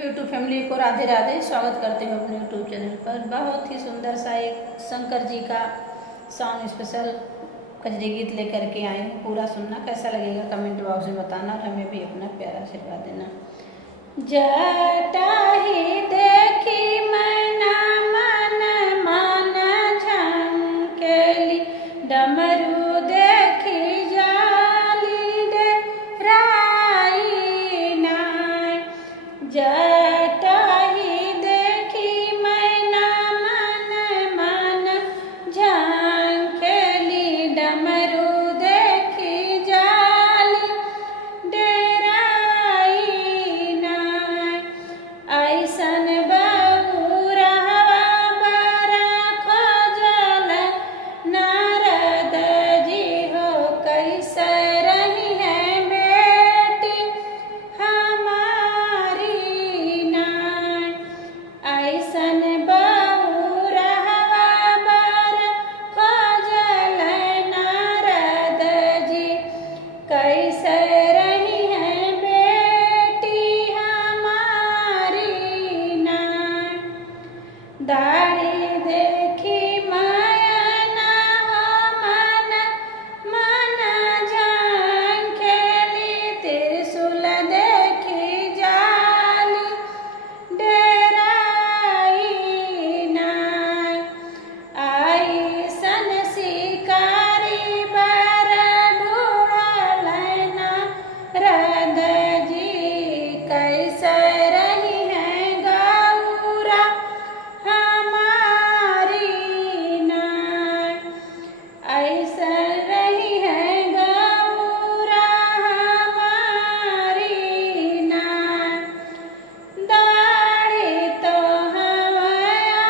YouTube family को राधे राधे। स्वागत करते हैं अपने यूट्यूब चैनल पर। बहुत ही सुंदर सा एक शंकर जी का सॉन्ग स्पेशल कजरी गीत लेकर के आए हैं। पूरा सुनना, कैसा लगेगा कमेंट बॉक्स में बताना और हमें भी अपना प्यारा आशीर्वाद देना। जटा ही देखी मैना मन मान झंकेली, डमरू देखी जाली दे राई नाय। जटा ही देखी मैना मन मान झंकेली, डमरू देखी जाली डेराई नाय। ऐसन बहुरहवा बड़ा खोजल नारद जी हो, कैसे रही है बेटी हमारी नाय। ऐसन बहुरहवा बड़ा खोजल नारद जी, कैसे रही है बेटी हमारी नाय। दाढ़ी देखी मायना हो मन मन झंकेली, त्रिशूल देखी जाली डेराई नाय। ऐसन शिकारी बर ढूढ़ल नारद जी, कैसे रही है गौरा हमारी नाय। ऐसन रही है गौरा हमारी नाय। दाढ़ी तो हमाया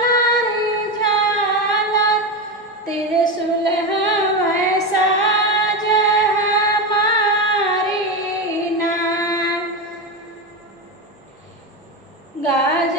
लारी झालर, त्रिशूल हमाय साज हमारी नाय। गाज